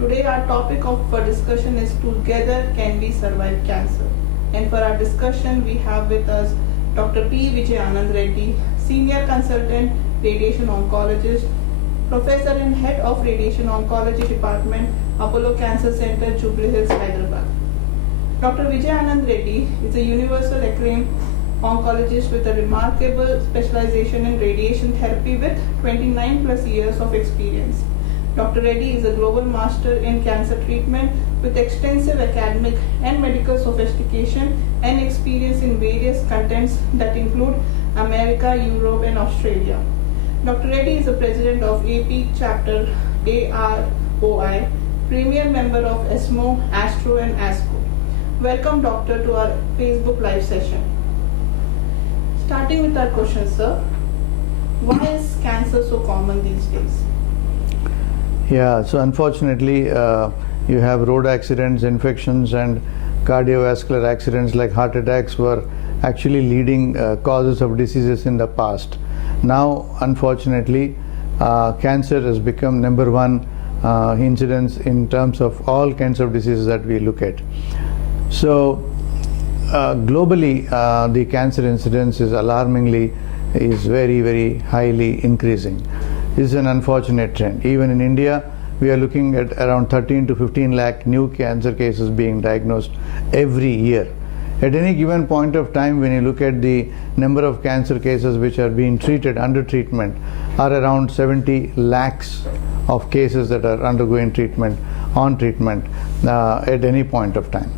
Today our topic for discussion is Together Can We Survive Cancer? And for our discussion we have with us Dr. P. Vijay Anand Reddy, Senior Consultant, Radiation Oncologist, Professor and Head of Radiation Oncology Department, Apollo Cancer Center, Jubilee Hills, Hyderabad. Dr. Vijay Anand Reddy is a universal acclaimed oncologist with a remarkable specialization in radiation therapy with 29 plus years of experience. Dr. Reddy is a global master in cancer treatment with extensive academic and medical sophistication and experience in various contents that include America, Europe and Australia. Dr. Reddy is the president of AP Chapter AROI, premier member of ESMO, ASTRO and ASCO. Welcome, Doctor, to our Facebook Live session. Starting with our question, sir. Why is cancer so common these days? Yeah, so unfortunately, you have road accidents, infections, and cardiovascular accidents like heart attacks were actually leading causes of diseases in the past. Now, unfortunately, cancer has become number one incidence in terms of all kinds of diseases that we look at. So, globally, the cancer incidence is very, very highly increasing. This is an unfortunate trend. Even in India, we are looking at around 13 to 15 lakh new cancer cases being diagnosed every year. At any given point of time, when you look at the number of cancer cases which are being treated under treatment, are around 70 lakhs of cases that are undergoing treatment at any point of time.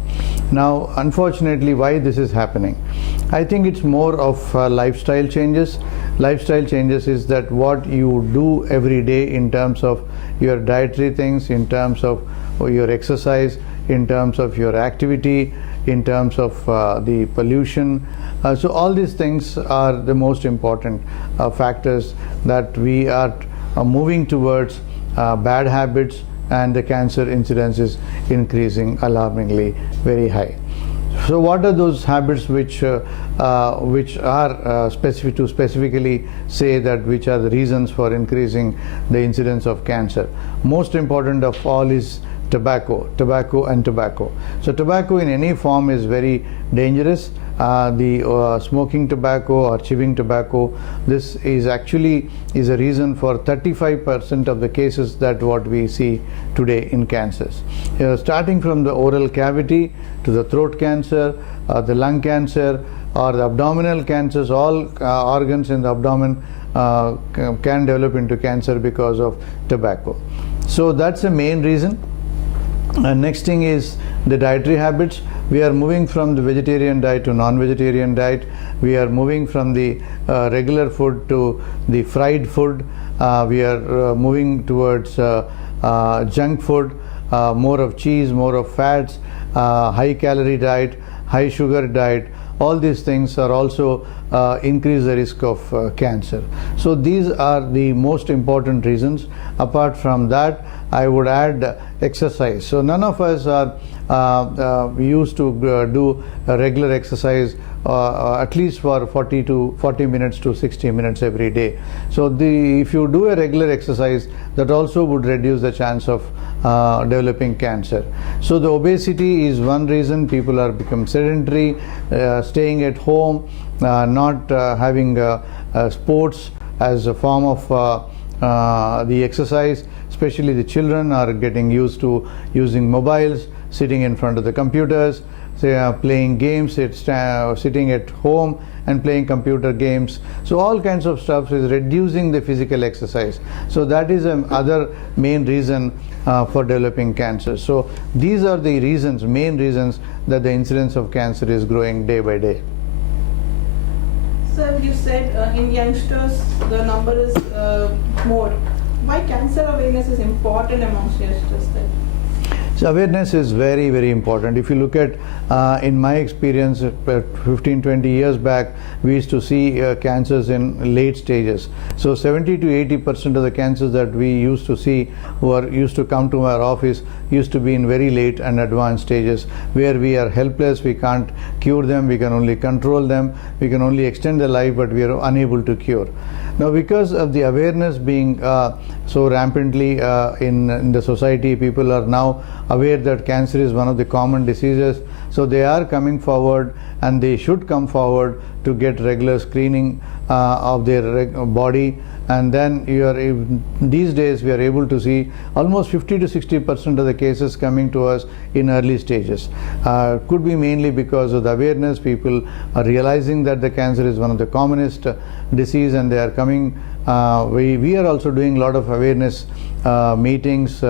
Now, unfortunately, why this is happening? I think it's more of lifestyle changes. Lifestyle changes is that what you do every day in terms of your dietary things, in terms of your exercise, in terms of your activity, in terms of the pollution. So all these things are the most important factors that we are moving towards bad habits, and the cancer incidence is increasing alarmingly very high. So what are those habits which are specifically say that which are the reasons for increasing the incidence of cancer? Most important of all is tobacco. So tobacco in any form is very dangerous. The smoking tobacco or chewing tobacco, this is actually a reason for 35% of the cases that what we see today in cancers. Starting from the oral cavity to the throat cancer, the lung cancer, or the abdominal cancers, all organs in the abdomen can develop into cancer because of tobacco. So that's the main reason. Next thing is the dietary habits. We are moving from the vegetarian diet to non-vegetarian diet. We are moving from the regular food to the fried food. We are moving towards junk food, more of cheese, more of fats, high calorie diet, high sugar diet. All these things are also increase the risk of cancer. So these are the most important reasons. Apart from that, I would add exercise. So none of us are used to do a regular exercise at least for 40 minutes to 60 minutes every day. So if you do a regular exercise, that also would reduce the chance of developing cancer. So the obesity is one reason. People are become sedentary, staying at home, not having sports as a form of the exercise. Especially the children are getting used to using mobiles, sitting in front of the computers, playing games, sitting at home and playing computer games. So all kinds of stuff is reducing the physical exercise. So that is another main reason for developing cancer. So these are the main reasons that the incidence of cancer is growing day by day. Sir, you said in youngsters the number is more. Why cancer awareness is important amongst youngsters then? So awareness is very, very important. If you look at, in my experience, 15-20 years back, we used to see cancers in late stages. So 70 to 80% of the cancers that we used to see who used to come to our office used to be in very late and advanced stages, where we are helpless, we can't cure them, we can only control them, we can only extend their life, but we are unable to cure. Now, because of the awareness being so rampantly in the society, people are now aware that cancer is one of the common diseases. So they are coming forward, and they should come forward to get regular screening of their body. And then these days we are able to see almost 50 to 60% of the cases coming to us in early stages. Could be mainly because of the awareness. People are realizing that the cancer is one of the commonest disease, and they are coming. We are also doing a lot of awareness meetings,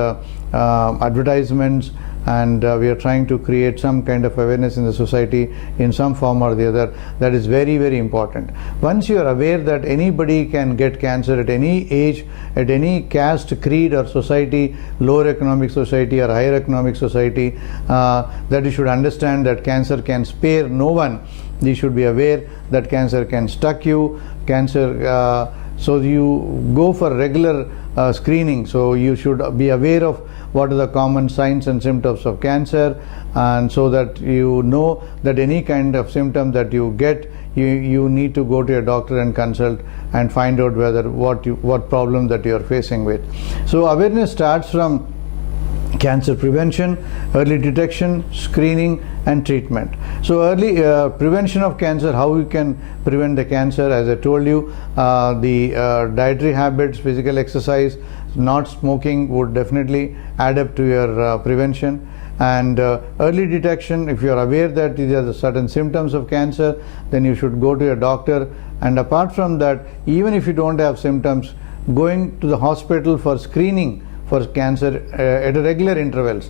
advertisements, and we are trying to create some kind of awareness in the society in some form or the other. That is very, very important. Once you are aware that anybody can get cancer at any age, at any caste, creed or society, lower economic society or higher economic society, that you should understand that cancer can spare no one. You should be aware that cancer can stuck you, so you go for regular screening. So you should be aware of what are the common signs and symptoms of cancer, and so that you know that any kind of symptom that you get, you need to go to a doctor and consult and find out whether what problem that you are facing with. So awareness starts from cancer prevention, early detection, screening and treatment. So early prevention of cancer, how we can prevent the cancer, as I told you, the dietary habits, physical exercise, not smoking would definitely add up to your prevention. And early detection, if you are aware that these are the certain symptoms of cancer, then you should go to your doctor. And apart from that, even if you don't have symptoms, going to the hospital for screening for cancer at regular intervals,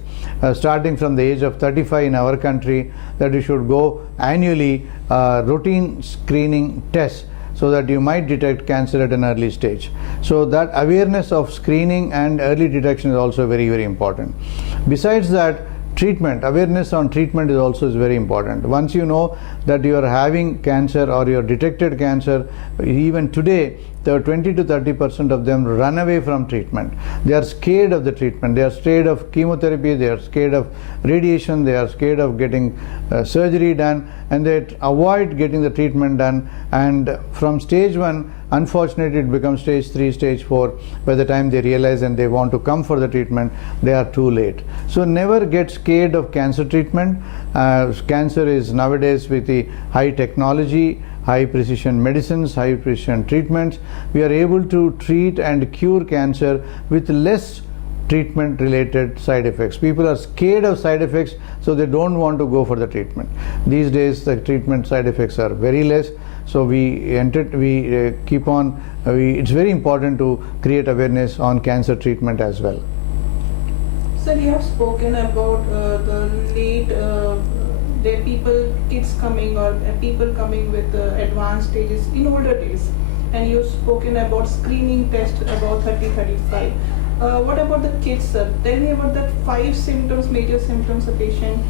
starting from the age of 35 in our country, that you should go annually routine screening tests, so that you might detect cancer at an early stage. So that awareness of screening and early detection is also very, very important. Besides that, treatment, awareness on treatment is also very important. Once you know that you are having cancer or you are detected cancer, even today, there are 20 to 30% of them run away from treatment. They are scared of the treatment. They are scared of chemotherapy. They are scared of radiation. They are scared of getting surgery done, and they avoid getting the treatment done. And from stage 1, unfortunately, it becomes stage 3, stage 4. By the time they realize and they want to come for the treatment, they are too late. So never get scared of cancer treatment. Cancer is nowadays, with the high technology, high precision medicines, high precision treatments, we are able to treat and cure cancer with less treatment related side effects. People are scared of side effects, so they don't want to go for the treatment. These days the treatment side effects are very less, so it's very important to create awareness on cancer treatment as well. Sir, you have spoken about the late there are kids coming or people coming with advanced stages in older days, and you've spoken about screening test about 30-35. What about the kids, sir? Tell me about the 5 symptoms, major symptoms a patient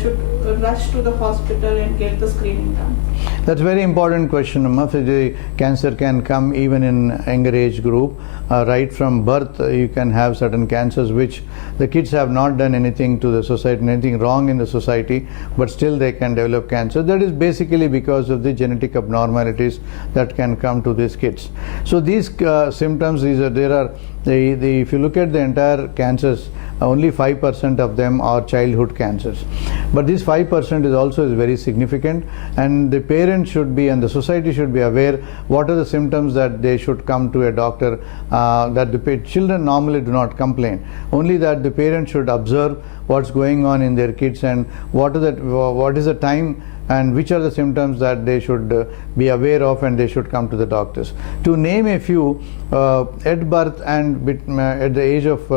should rush to the hospital and get the screening done. That's a very important question, Amma. The cancer can come even in younger age group. Right from birth, you can have certain cancers which the kids have not done anything to the society, anything wrong in the society, but still they can develop cancer. That is basically because of the genetic abnormalities that can come to these kids. So these symptoms, if you look at the entire cancers, only 5% of them are childhood cancers. But this 5% is also very significant, and the parents should be, and the society should be aware what are the symptoms that they should come to a doctor, that the children normally do not complain. Only that the parents should observe what's going on in their kids, and what is the time and which are the symptoms that they should be aware of, and they should come to the doctors. To name a few, at birth and at the age of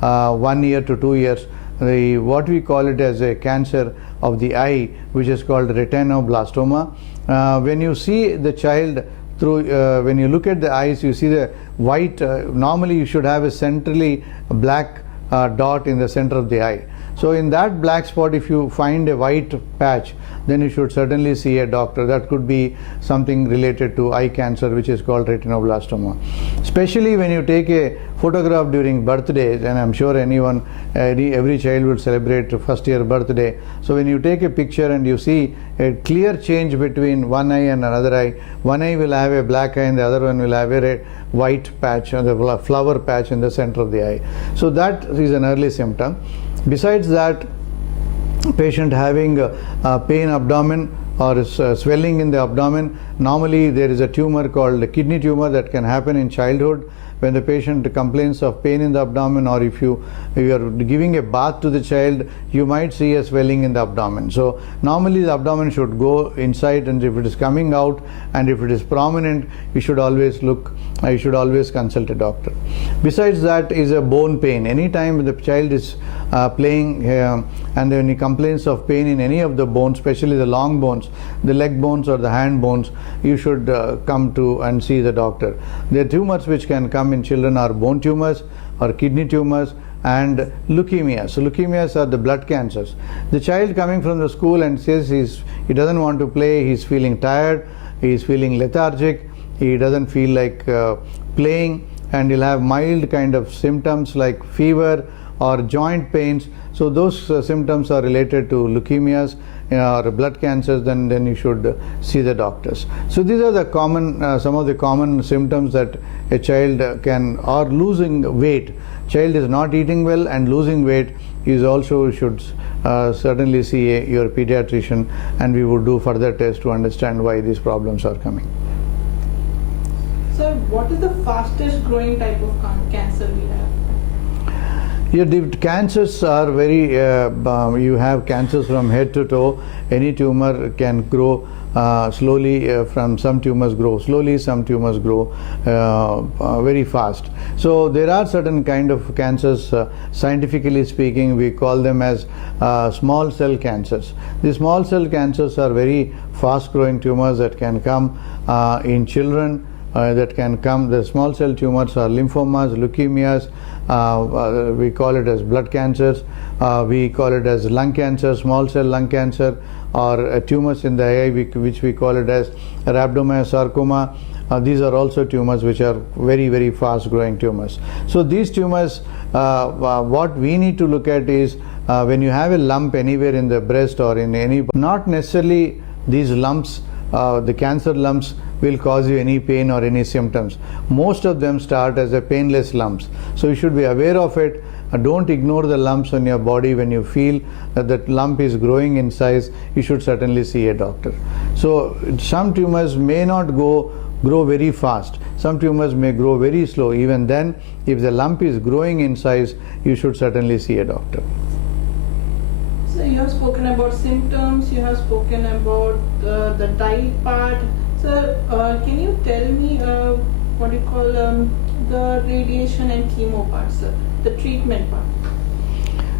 1 year to 2 years, what we call it as a cancer of the eye, which is called retinoblastoma. When you see the child through, when you look at the eyes, you see the white. Normally, you should have a centrally black dot in the center of the eye. So in that black spot, if you find a white patch, then you should certainly see a doctor. That could be something related to eye cancer, which is called retinoblastoma. Especially when you take a photograph during birthdays, and I'm sure every child will celebrate first year birthday. So when you take a picture and you see a clear change between one eye and another eye, one eye will have a black eye and the other one will have a red, white patch, or the flower patch in the center of the eye. So that is an early symptom. Besides that, patient having pain abdomen or swelling in the abdomen, normally there is a tumor called a kidney tumor that can happen in childhood. When the patient complains of pain in the abdomen, or if you are giving a bath to the child, you might see a swelling in the abdomen. So normally the abdomen should go inside, and if it is coming out and if it is prominent, you should always consult a doctor. Besides that is a bone pain. Anytime the child is playing and when he complains of pain in any of the bones, especially the long bones, the leg bones or the hand bones, you should come to and see the doctor. The tumors which can come in children are bone tumors or kidney tumors and leukemias. So leukemias are the blood cancers. The child coming from the school and says he doesn't want to play, he's feeling tired, he's feeling lethargic, he doesn't feel like playing, and he'll have mild kind of symptoms like fever or joint pains. So those symptoms are related to leukemias or blood cancers. Then you should see the doctors. So these are the common some of the common symptoms that a child can, or losing weight. Child is not eating well and losing weight is also should certainly see your pediatrician, and we would do further tests to understand why these problems are coming. Sir, what is the fastest growing type of cancer we have? Yeah, the cancers are very, you have cancers from head to toe. Any tumor can grow slowly, from some tumors grow slowly, some tumors grow very fast. So there are certain kind of cancers, scientifically speaking, we call them as small cell cancers. The small cell cancers are very fast growing tumors that can come in children, the small cell tumors are lymphomas, leukemias, we call it as blood cancers, we call it as lung cancer, small cell lung cancer, or tumors in the eye, which we call it as rhabdomyosarcoma. These are also tumors which are very, very fast growing tumors. So these tumors, what we need to look at is when you have a lump anywhere in the breast or in any, not necessarily these lumps, the cancer lumps will cause you any pain or any symptoms. Most of them start as a painless lumps. So you should be aware of it. Don't ignore the lumps on your body. When you feel that that lump is growing in size, you should certainly see a doctor. So some tumors may not grow very fast. Some tumors may grow very slow. Even then, if the lump is growing in size, you should certainly see a doctor. So you have spoken about symptoms, you have spoken about the diet part. Sir, can you tell me what you call the radiation and chemo part, sir, the treatment part?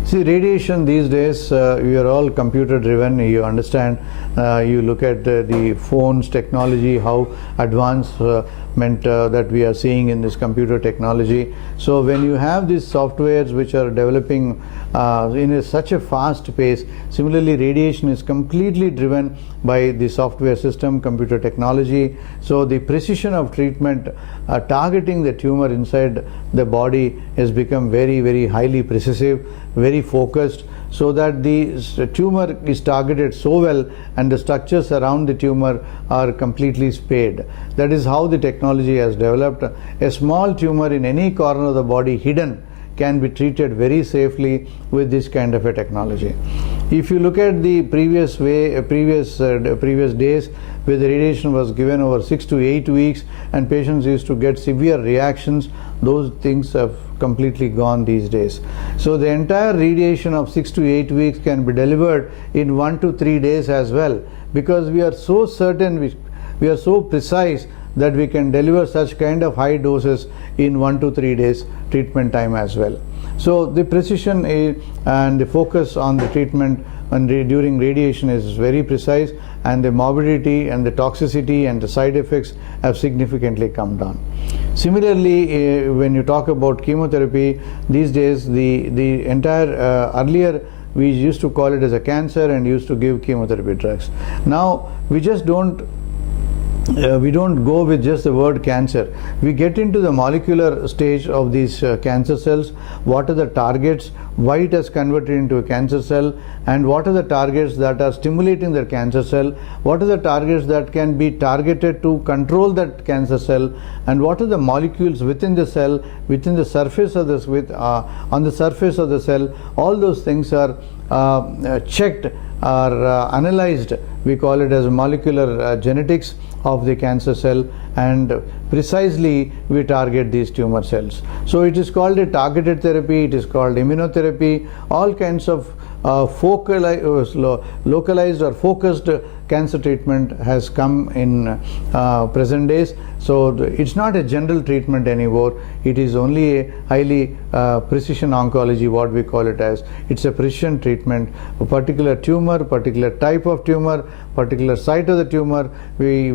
See, radiation these days, we are all computer driven. You understand, you look at the phones technology, how advancement that we are seeing in this computer technology. So when you have these softwares which are developing in such a fast pace, similarly radiation is completely driven by the software system, computer technology. So the precision of treatment targeting the tumor inside the body has become very, very highly precise, very focused, so that the tumor is targeted so well and the structures around the tumor are completely spared. That is how the technology has developed. A small tumor in any corner of the body hidden can be treated very safely with this kind of a technology. If you look at the previous days, where the radiation was given over 6 to 8 weeks and patients used to get severe reactions, those things have completely gone these days. So the entire radiation of 6 to 8 weeks can be delivered in 1 to 3 days as well, because we are so certain, we are so precise that we can deliver such kind of high doses in 1 to 3 days treatment time as well. So the precision and the focus on the treatment during radiation is very precise, and the morbidity and the toxicity and the side effects have significantly come down. Similarly, when you talk about chemotherapy, these days the entire earlier we used to call it as a cancer and used to give chemotherapy drugs. Now we just don't we don't go with just the word cancer. We get into the molecular stage of these cancer cells. What are the targets, why it has converted into a cancer cell, and what are the targets that are stimulating the cancer cell, what are the targets that can be targeted to control that cancer cell, and what are the molecules within the cell, within the surface of this, on the surface of the cell. All those things are checked, are analyzed. We call it as molecular genetics of the cancer cell, and precisely we target these tumor cells. So it is called a targeted therapy, it is called immunotherapy. All kinds of localized or focused cancer treatment has come in present days. So it's not a general treatment anymore. It is only a highly precision oncology, what we call it as. It's a precision treatment. A particular tumor, particular type of tumor, particular site of the tumor, we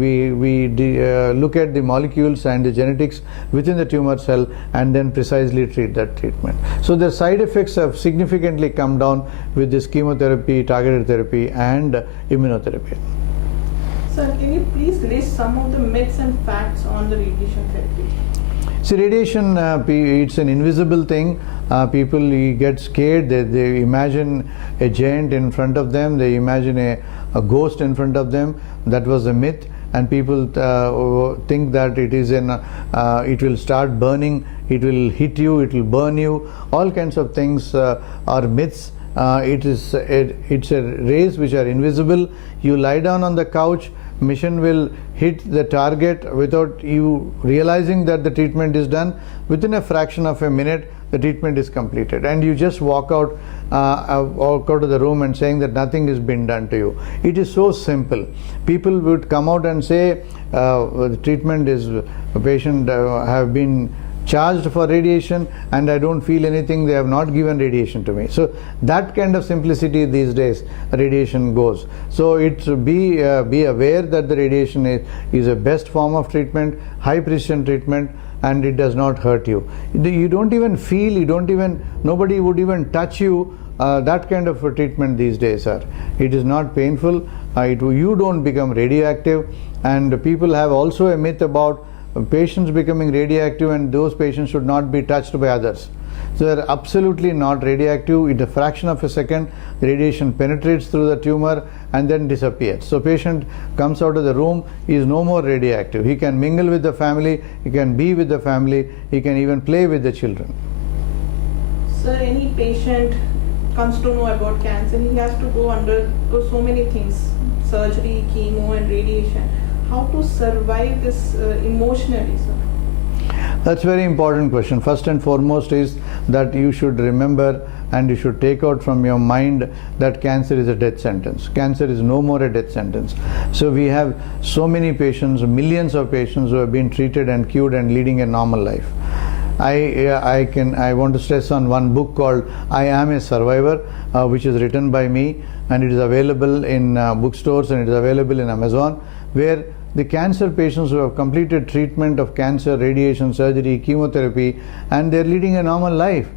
look at the molecules and the genetics within the tumor cell and then precisely treat that treatment. So the side effects have significantly come down with this chemotherapy, targeted therapy and immunotherapy. Sir, can you please list some of the myths and facts on the radiation therapy? See, radiation, it's an invisible thing. People get scared, they imagine a giant in front of them, they imagine a ghost in front of them. That was a myth, and people think that it is it will start burning, it will hit you, it will burn you. All kinds of things are myths. It's a rays which are invisible. You lie down on the couch, machine will hit the target without you realizing that the treatment is done. Within a fraction of a minute, the treatment is completed, and you just walk out of the room and saying that nothing has been done to you. It is so simple. People would come out and say the treatment is, a patient have been charged for radiation and I don't feel anything, they have not given radiation to me. So that kind of simplicity these days radiation goes. So it's be aware that the radiation is a best form of treatment, high precision treatment, and it does not hurt you. You don't even feel, nobody would even touch you. That kind of a treatment these days are. It is not painful. You don't become radioactive, and people have also a myth about patients becoming radioactive, and those patients should not be touched by others. So they're absolutely not radioactive. In a fraction of a second, the radiation penetrates through the tumor and then disappears. So patient comes out of the room, he is no more radioactive. He can mingle with the family, he can be with the family, he can even play with the children. Sir, any patient comes to know about cancer, he has to go undergo so many things, surgery, chemo and radiation. How to survive this emotionally, sir? That's a very important question. First and foremost is that you should remember and you should take out from your mind that cancer is a death sentence. Cancer is no more a death sentence. So we have so many patients, millions of patients who have been treated and cured and leading a normal life. I want to stress on one book called I Am a Survivor, which is written by me, and it is available in bookstores and it is available in Amazon, where the cancer patients who have completed treatment of cancer, radiation, surgery, chemotherapy, and they're leading a normal life.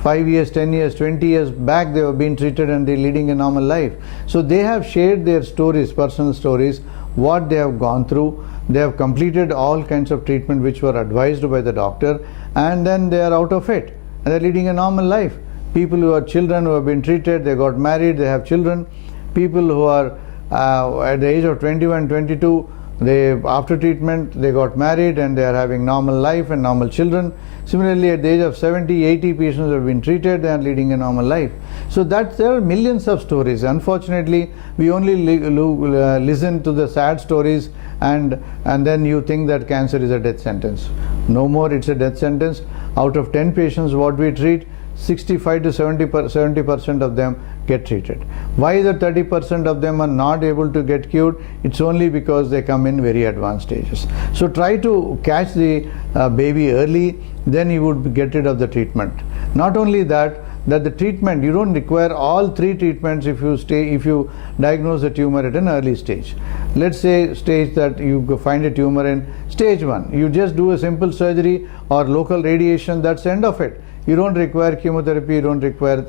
5 years, 10 years, 20 years back they have been treated and they're leading a normal life. So they have shared their stories, personal stories, what they have gone through. They have completed all kinds of treatment which were advised by the doctor, and then they are out of it and they're leading a normal life. People who are children who have been treated, they got married, they have children. People who are at the age of 21, 22, after treatment they got married and they are having normal life and normal children. Similarly, at the age of 70, 80 patients have been treated, they are leading a normal life. So that there are millions of stories. Unfortunately, we only listen to the sad stories, and then you think that cancer is a death sentence. No more, it's a death sentence. Out of 10 patients what we treat, 65 to 70% of them get treated. Why the 30% of them are not able to get cured? It's only because they come in very advanced stages. So try to catch the baby early, then you would get rid of the treatment. Not only that the treatment, you don't require all 3 treatments if you diagnose a tumor at an early stage. Let's say stage that you find a tumor in stage 1. You just do a simple surgery or local radiation, that's the end of it. you don't require chemotherapy, you don't require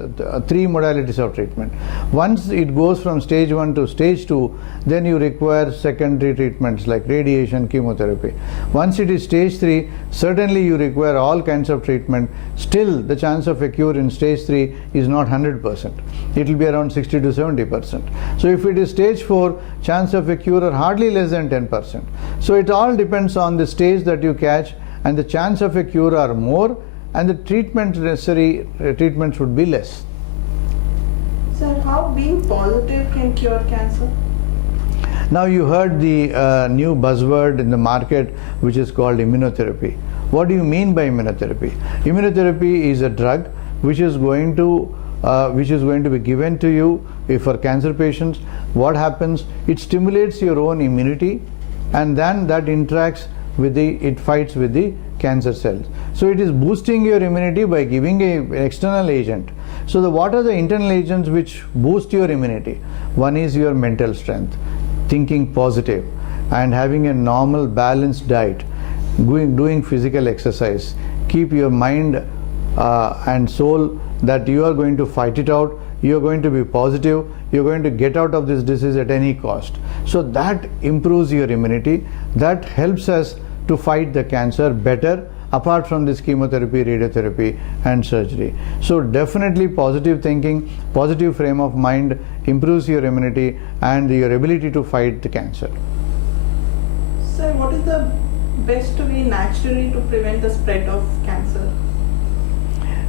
three modalities of treatment. Once it goes from stage 1 to stage 2, then you require secondary treatments like radiation, chemotherapy. Once it is stage 3, certainly you require all kinds of treatment. Still, the chance of a cure in stage 3 is not 100%. It will be around 60 to 70%. So if it is stage 4, chance of a cure are hardly less than 10%. So it all depends on the stage that you catch, and the chance of a cure are more, and the necessary treatment should be less. Sir, how being positive can cure cancer? Now you heard the new buzzword in the market, which is called immunotherapy. What do you mean by immunotherapy? Immunotherapy is a drug which is going to be given to you for cancer patients. What happens? It stimulates your own immunity, and then that interacts with it fights with the cancer cells. So it is boosting your immunity by giving an external agent. So what are the internal agents which boost your immunity? One is your mental strength, thinking positive, and having a normal balanced diet, doing physical exercise. Keep your mind and soul that you are going to fight it out, you are going to be positive, you are going to get out of this disease at any cost. So that improves your immunity, that helps us to fight the cancer better, apart from this chemotherapy, radiotherapy and surgery. So definitely positive thinking, positive frame of mind improves your immunity and your ability to fight the cancer. Sir, what is the best way naturally to prevent the spread of cancer?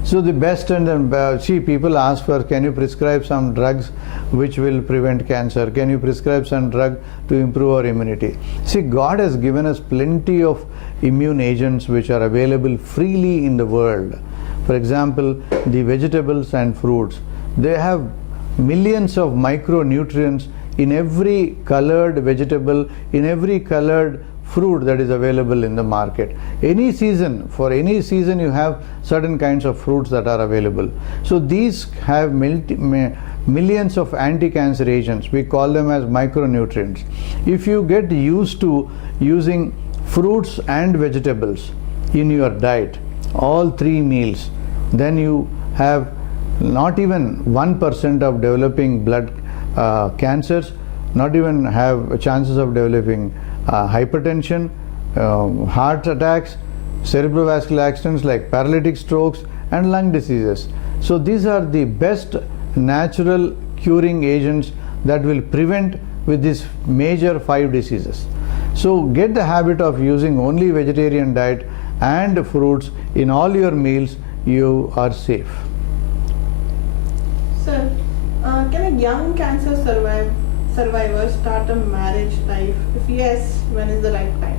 So the best, and see, people ask for, can you prescribe some drugs which will prevent cancer? Can you prescribe some drug to improve our immunity? See, God has given us plenty of immune agents which are available freely in the world. For example, the vegetables and fruits, they have millions of micronutrients in every colored vegetable, in every colored fruit that is available in the market. For any season you have certain kinds of fruits that are available. So these have millions of anti-cancer agents. We call them as micronutrients. If you get used to using fruits and vegetables in your diet, all 3 meals, then you have not even 1% of developing blood cancers, not even have chances of developing hypertension, heart attacks, cerebrovascular accidents like paralytic strokes and lung diseases. So these are the best natural curing agents that will prevent with these major 5 diseases. So get the habit of using only vegetarian diet and fruits in all your meals. You are safe. Sir, can a young cancer survivor start a marriage life? If yes, when is the right time?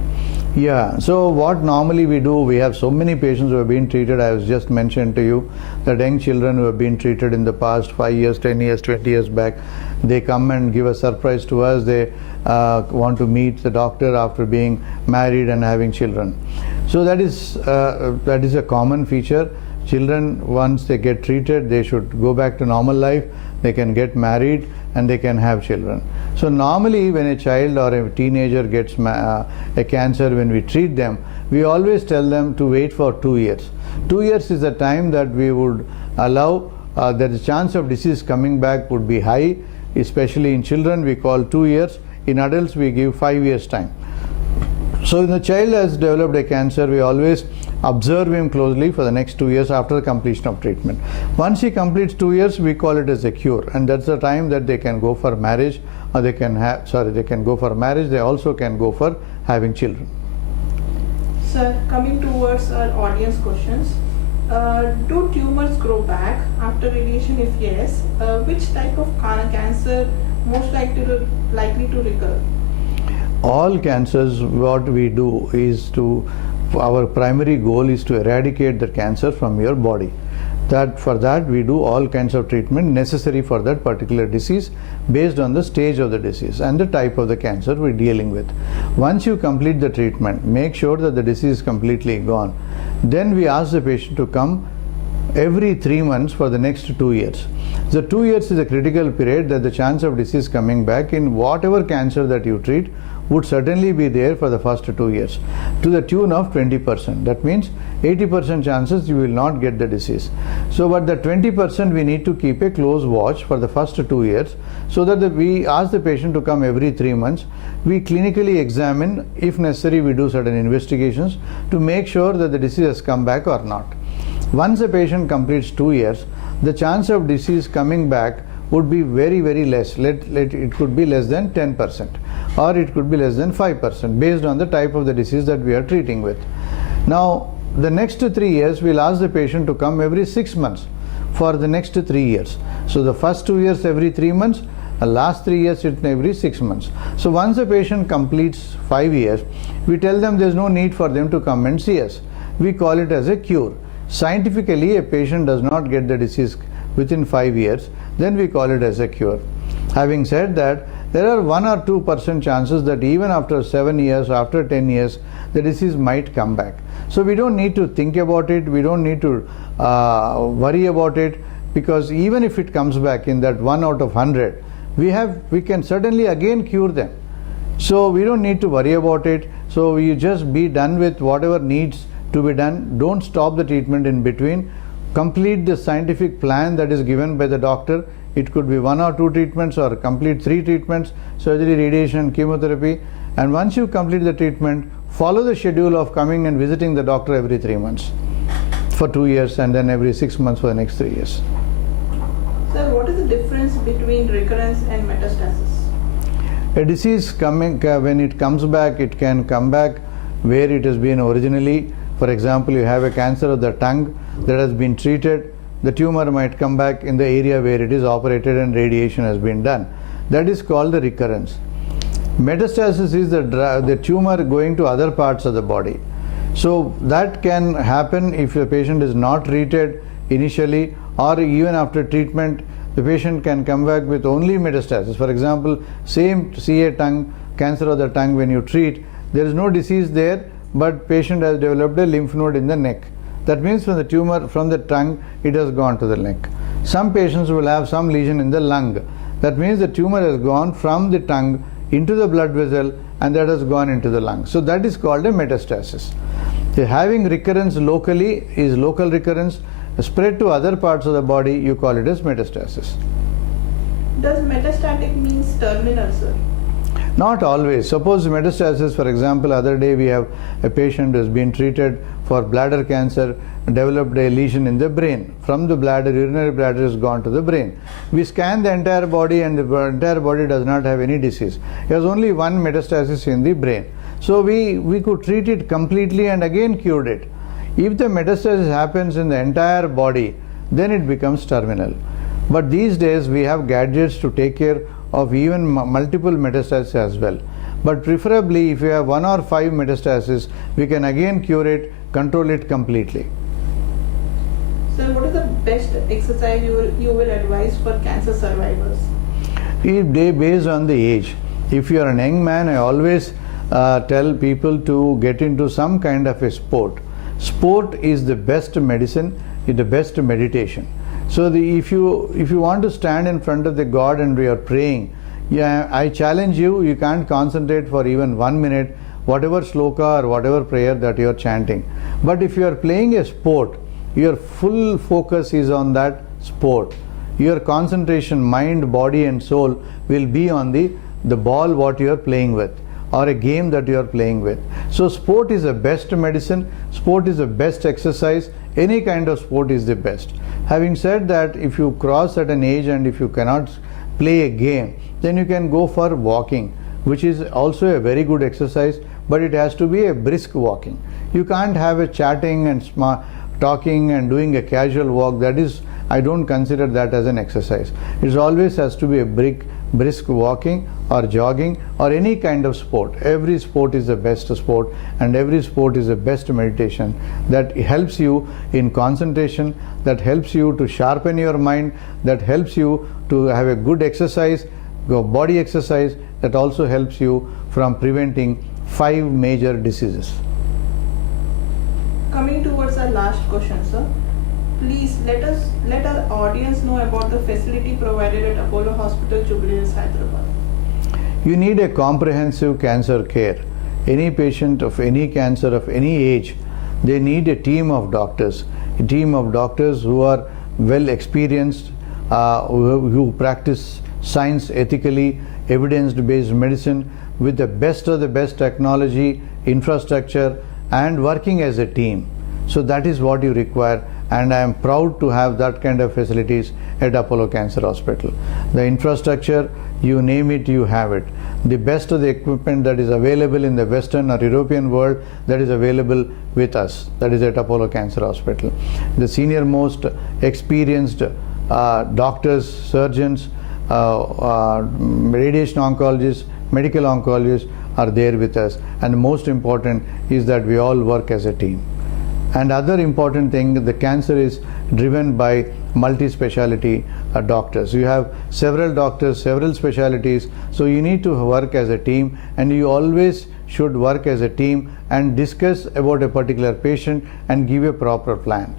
Yeah, so what normally we do, we have so many patients who have been treated. I was just mentioned to you that young children who have been treated in the past 5 years, 10 years, 20 years back, they come and give a surprise to us. They want to meet the doctor after being married and having children. So that is a common feature. Children, once they get treated, they should go back to normal life. They can get married and they can have children. So normally when a child or a teenager gets a cancer, when we treat them, we always tell them to wait for 2 years. 2 years is the time that we would allow that the chance of disease coming back would be high. Especially in children, we call 2 years. In adults, we give 5 years time. So when the child has developed a cancer, we always observe him closely for the next 2 years after the completion of treatment. Once he completes 2 years, we call it as a cure, and that's the time that they can go for marriage, or they can go for marriage. They also can go for having children. Sir, coming towards our audience questions, do tumors grow back after radiation? If yes, which type of cancer most likely to recur? All cancers, what we do is our primary goal is to eradicate the cancer from your body. For that we do all kinds of treatment necessary for that particular disease based on the stage of the disease and the type of the cancer we're dealing with. Once you complete the treatment, make sure that the disease is completely gone. Then we ask the patient to come every 3 months for the next 2 years. The 2 years is a critical period that the chance of disease coming back in whatever cancer that you treat would certainly be there for the first 2 years to the tune of 20%. That means 80% chances you will not get the disease. So but the 20% we need to keep a close watch for the first 2 years, so that we ask the patient to come every 3 months. We clinically examine, if necessary we do certain investigations to make sure that the disease has come back or not. Once a patient completes 2 years, the chance of disease coming back would be very, very less. It could be less than 10%, or it could be less than 5% based on the type of the disease that we are treating with. Now the next 3 years we'll ask the patient to come every 6 months for the next 3 years. So the first 2 years every 3 months, the last 3 years it's every 6 months. So once a patient completes 5 years, we tell them there's no need for them to come and see us. We call it as a cure. Scientifically, a patient does not get the disease within 5 years, then we call it as a cure. Having said that, there are 1 or 2% chances that even after 7 years, after 10 years, the disease might come back. So we don't need to think about it, we don't need to worry about it, because even if it comes back in that 1 out of 100, we can certainly again cure them. So we don't need to worry about it. So you just be done with whatever needs to be done. Don't stop the treatment in between. Complete the scientific plan that is given by the doctor. It could be 1 or 2 treatments, or complete 3 treatments, surgery, radiation, chemotherapy. And once you complete the treatment, follow the schedule of coming and visiting the doctor every 3 months for 2 years, and then every 6 months for the next 3 years. Sir, what is the difference between recurrence and metastasis? A disease when it comes back, it can come back where it has been originally. For example, you have a cancer of the tongue that has been treated. The tumor might come back in the area where it is operated and radiation has been done. That is called the recurrence. Metastasis is the tumor going to other parts of the body. So that can happen if the patient is not treated initially, or even after treatment, the patient can come back with only metastasis. For example, same CA tongue, cancer of the tongue, when you treat, there is no disease there, but patient has developed a lymph node in the neck. That means from the tumor from the tongue, it has gone to the neck. Some patients will have some lesion in the lung. That means the tumor has gone from the tongue into the blood vessel, and that has gone into the lung. So that is called a metastasis. Having recurrence locally is local recurrence. Spread to other parts of the body, you call it as metastasis. Does metastatic means terminal, sir? Not always. Suppose metastasis, for example, other day we have a patient who has been treated for bladder cancer, developed a lesion in the brain. From the bladder, urinary bladder has gone to the brain. We scan the entire body, and the entire body does not have any disease. He has only one metastasis in the brain. So we could treat it completely and again cured it. If the metastasis happens in the entire body, then it becomes terminal. But these days we have gadgets to take care of even multiple metastases as well. But preferably, if you have 1 or 5 metastases, we can again cure it, control it completely. Sir, what is the best exercise you will advise for cancer survivors? Based on the age. If you are an young man, I always tell people to get into some kind of a sport. Sport is the best medicine, is the best meditation. So if you want to stand in front of the God and we are praying, I challenge you, you can't concentrate for even 1 minute, whatever sloka or whatever prayer that you are chanting. But if you are playing a sport, your full focus is on that sport. Your concentration, mind, body and soul will be on the ball what you are playing with, or a game that you are playing with. So sport is the best medicine, sport is the best exercise, any kind of sport is the best. Having said that, if you cross at an age and if you cannot play a game, then you can go for walking, which is also a very good exercise, but it has to be a brisk walking. You can't have a chatting and talking and doing a casual walk. That is, I don't consider that as an exercise. It always has to be a brisk walking or jogging or any kind of sport. Every sport is the best sport, and every sport is the best meditation that helps you in concentration, that helps you to sharpen your mind, that helps you to have a good exercise, body exercise, that also helps you from preventing 5 major diseases. Coming towards our last question, sir. Please let our audience know about the facility provided at Apollo Hospital, Jubilee Hills, Hyderabad. You need a comprehensive cancer care. Any patient of any cancer of any age, they need a team of doctors who are well experienced, who practice science ethically, evidence-based medicine with the best of the best technology, infrastructure, and working as a team. So that is what you require, and I am proud to have that kind of facilities at Apollo Cancer Hospital. The infrastructure, you name it, you have it. The best of the equipment that is available in the Western or European world, that is available with us, that is at Apollo Cancer Hospital. The senior most experienced doctors, surgeons, radiation oncologists, medical oncologists are there with us, and the most important is that we all work as a team. And other important thing, the cancer is driven by multi-speciality doctors. You have several doctors, several specialties, so you need to work as a team, and you always should work as a team and discuss about a particular patient and give a proper plan.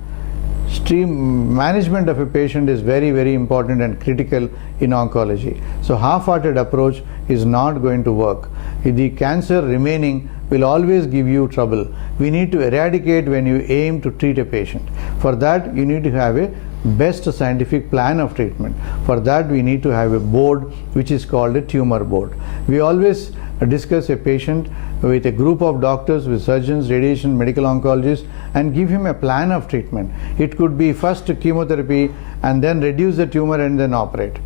Stream management of a patient is very, very important and critical in oncology. So half-hearted approach is not going to work. The cancer remaining will always give you trouble. We need to eradicate when you aim to treat a patient. For that, you need to have a best scientific plan of treatment. For that, we need to have a board which is called a tumor board. We always discuss a patient with a group of doctors, with surgeons, radiation, medical oncologists, and give him a plan of treatment. It could be first chemotherapy and then reduce the tumor and then operate.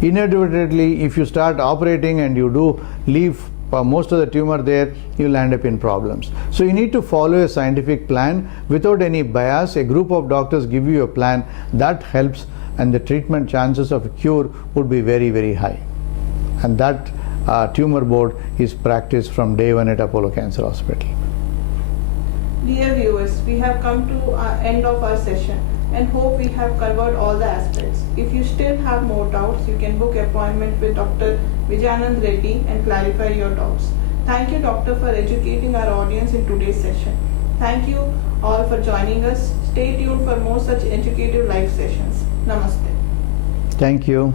Inadvertently, if you start operating and you do leave most of the tumor there, you'll end up in problems. So you need to follow a scientific plan without any bias. A group of doctors give you a plan that helps, and the treatment chances of cure would be very, very high. And that tumor board is practiced from day one at Apollo Cancer Hospital. Dear viewers, we have come to end of our session and hope we have covered all the aspects. If you still have more doubts, you can book appointment with Dr. Vijay Reddy and clarify your doubts. Thank you, Doctor, for educating our audience in today's session. Thank you all for joining us. Stay tuned for more such educative live sessions. Namaste. Thank you.